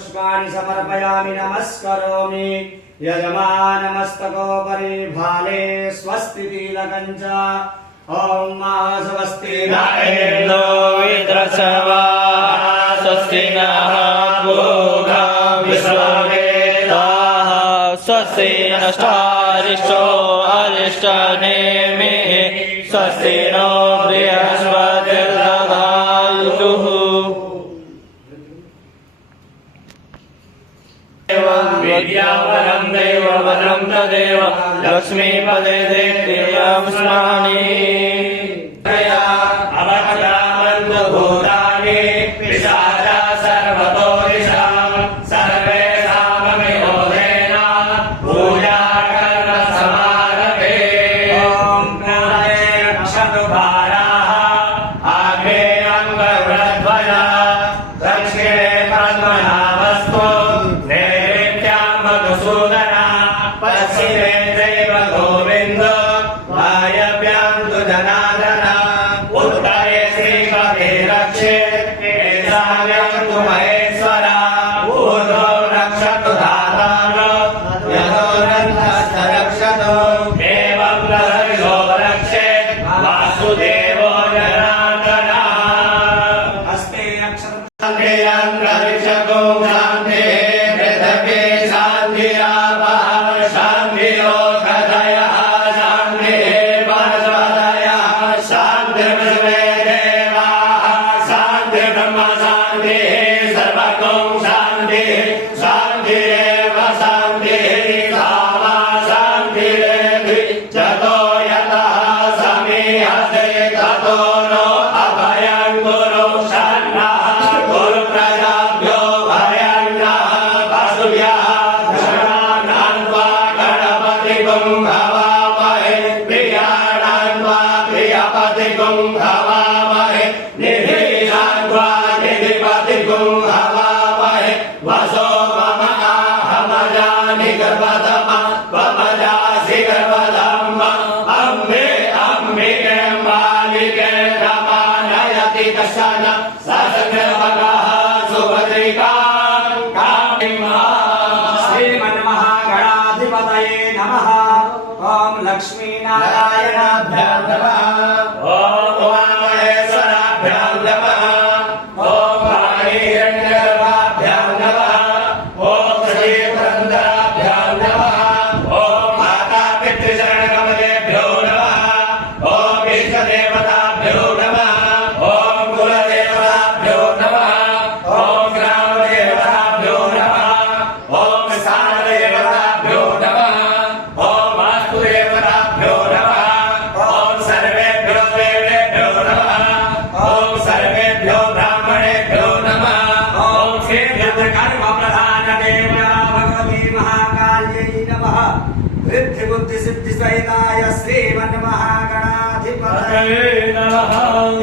पुष्पाणि समर्पयामि नमस्करोमि यजमानमस्तकोपरि भाले स्वस्ति लकञ्च ओम स्वस्ति न इन्द्रो विद्रशवा स्वस्ति नः पूर्वा विश्ववेदाः स्वस्ति नष्टारिष्टो अरिष्टनेमिः स्वस्ति नो बृहस्पतिर्दधातु विद्यावरं देववरं तदेव लक्ष्मीपदे देव्यं स्मरामि अवक्रामन्तभूतानि पिशाचा सर्वतो दिशां सर्वेषामविरोधेन पूजाकर्म समारभे ॐ पूर्णे रक्षतु भाराः आग्नेयं गरुडध्वजा दक्षिणे पद्मनाभस्तु मधुसूदना पश्चिमे दैव गोविन्द वायव्यां तु जनार्दन उत्तरे श्रीपते रक्षेत् ईशान्यं तु महेश्वरा ऊर्ध्वं रक्षतु धातारो यतोरन्धश्च रक्षतु एवं हरियो रक्षेत् वासुदेवो जनार्दनः हस्ते अक्षरं ऋषभो शान्ते श्रीमन्महागणाधिपतये नमः। ओम लक्ष्मी नारायणाभ्यां नमः। ओम उमामहेश्वराभ्यां नमः। ओम हिरण्यगर्भाभ्यां नमः। ओम श्रीपुरन्दराभ्यां नमः। ओम माता पितृचरणकमलेभ्यो नमः। ओम इष्टदेवताभ्यो नमः। ओम कुलदेवताभ्यो नमः। ओम ग्रामदेवताभ्यो नमः। ओम स्थानदेवताभ्यो नमः। ओम वास्तुदेवताभ्यो नमः। ओम सर्वेभ्यो देवेभ्यो नमः। ओम सर्वेभ्यो ब्राह्मणेभ्यो नमः। ओम श्रीव्रतकर्मप्रधानदेवता भगवती महाकाल्यै नमः। वृद्धिबुद्धिसिद्धिसहिताय श्रीमन्महागणाधिपतये नमः।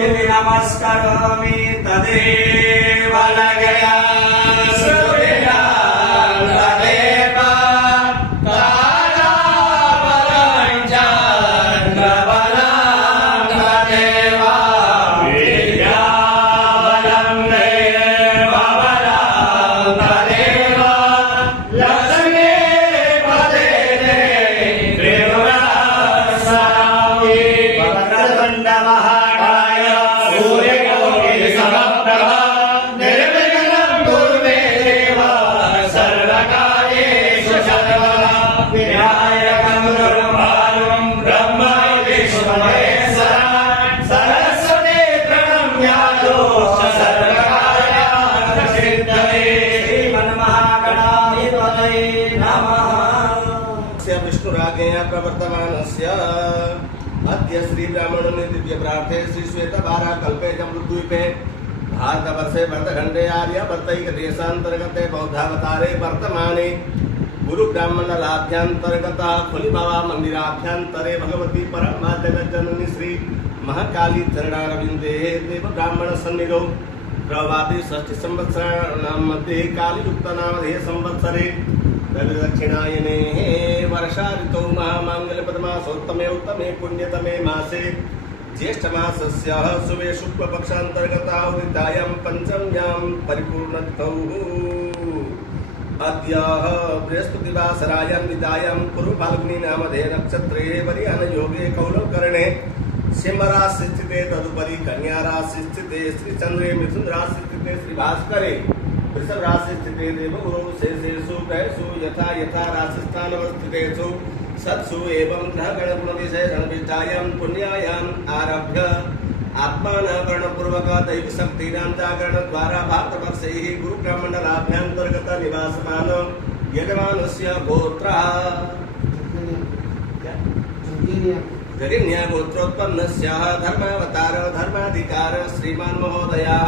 इति नमस्करोमि तदेव लगया प्रवर्तमानस्य अद्य श्री ब्राह्मण दिव्य प्रार्थे श्री श्वेत बारा कल्पे जमृद्वीपे भारतवर्षे भरतखंडे आर्य वर्तैक देशांतर्गते बौद्धावतारे वर्तमाने गुरु ब्राह्मण लाभ्यांतर्गत फुलिबाबा मंदिराभ्यंतरे भगवती परमा जगत जननी श्री महाकाली चरणारविंदे देव ब्राह्मण सन्निधौ प्रभाते षष्ठी संवत्सराणां मध्ये कालीयुक्त नामधेय संवत्सरे दक्षिणायने वर्षा ऋतौ महामांगल्यपद्मासोत्तमे उत्तमे पुण्यतमे मासे ज्येष्ठमासस्य शुभे शुक्लपक्षान्तर्गतावृत्तायां पंचम्यां परिपूर्णतिथौ अद्याः बृहस्पतिवासरायां विदायां कुरु फाल्गुनी नामधे नक्षत्रे वरिहन योगे कौलकर्णे सिंह राशि स्थिते तदुपरि कन्या राशि स्थिते श्रीचंद्रे मिथुन राशि स्थिते श्रीभास्करे वृषभ राशि स्थिते देवगुरु शेषेषु कयसु यथा यथा राशिस्थानवस्थितेषु सत्सु एवं ग्रह गणगुणविशेषण विद्यायां पुण्यायाम् आरभ्य आत्मान वर्णपूर्वक दैव शक्तीनां जागरण द्वारा भारतवर्षैः गुरुग्रहमण्डलाभ्यन्तर्गत निवासमान यजमानस्य गोत्रः गरिण्या गोत्रोत्पन्नस्य धर्मावतार धर्माधिकार श्रीमान् महोदयाः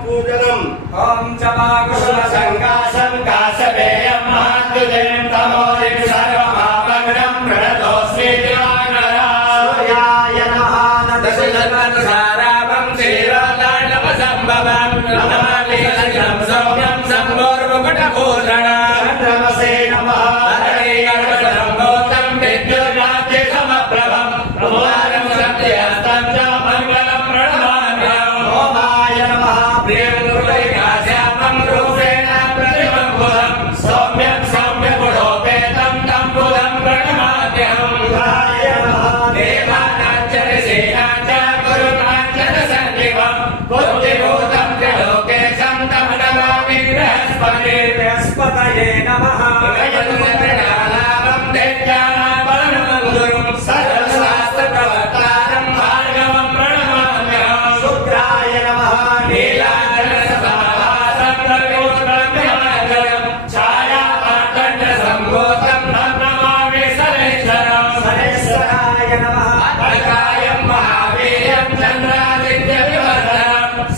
पूजनम् ओम जपाकुशल संकाशं काशपेयं मातुदें तमोदिं सर्वमापग्रं प्रणतोऽस्मि दिवानरा सूर्याय नमः दशजन्मसाराभं श्रीरताण्डवसम्भवं नमामि सत्यं सौम्यं सम्भोर्मुकुटभूषणं नमसे नमः हरेयर्वणं भूतं विद्युर्नाद्यसमप्रभं प्रभुवारं सत्यहस्तं च मङ्गलं प्रणमाम्यहम् ओमाय नमः प्रियं गुरुवैकाश्यामं रूपेण प्रतिबम्बुधं सौम्यं सौम्यगुणोपेतं तं बुधं प्रणमाम्यहम् देवानां च ऋषीणां च गुरुणां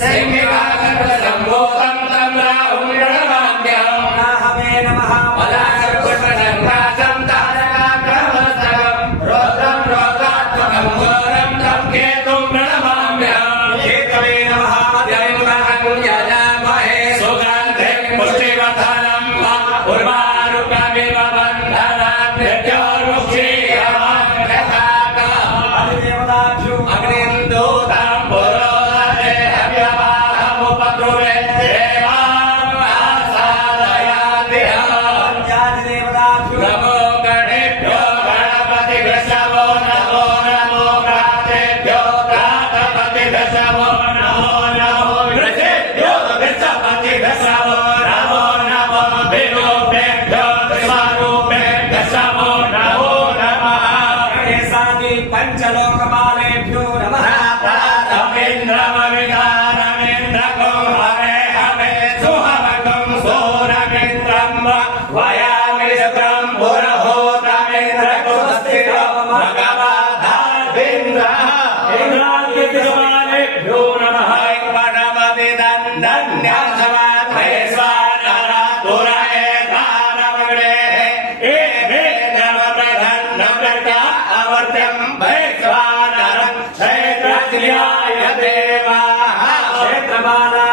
संभूतं तं राहुं प्रणमाम्यहम् हवे नमः बलासर्पसङ्घातं तारकाग्रमस्तकम् रौद्रं रौद्रात्मकं घोरं तं केतुं प्रणमाम्यहम् केतवे नमः यं यजामहे सुगन्धिं पुष्टिवर्धनं उर्वारुकमिव बन्धनात् मृत्योर्मुक्षीयमाम् अधिदेवताभ्यो अग्निन्दूतं पुरोदरे हव्यवाहमुपद्रुवे देवाम् आसादयाम्यहम् पंचाधिदेवताभ्यो नमो गणेभ्यो गणपतिभ्यः नमो नमो प्रातेभ्यो प्रातपतिभ्यः नमो नमो वृषेभ्यो वृषपतिभ्यः नमो नमो विरूपेभ्यो विश्वरूपेभ्यः नमो नमः गणेशादि पंचलोकपालेभ्यो नमः रमेन्द्रमविदानमेन्द्रकं हवे हवे सुहवकं सोरमेन्द्रं वयामिन्द्रं पुरहोतमेन्द्रकुस्थितो भगवताभिन्द्रः इन्द्रादिदेवालेभ्यो नमः क्षेत्रमाला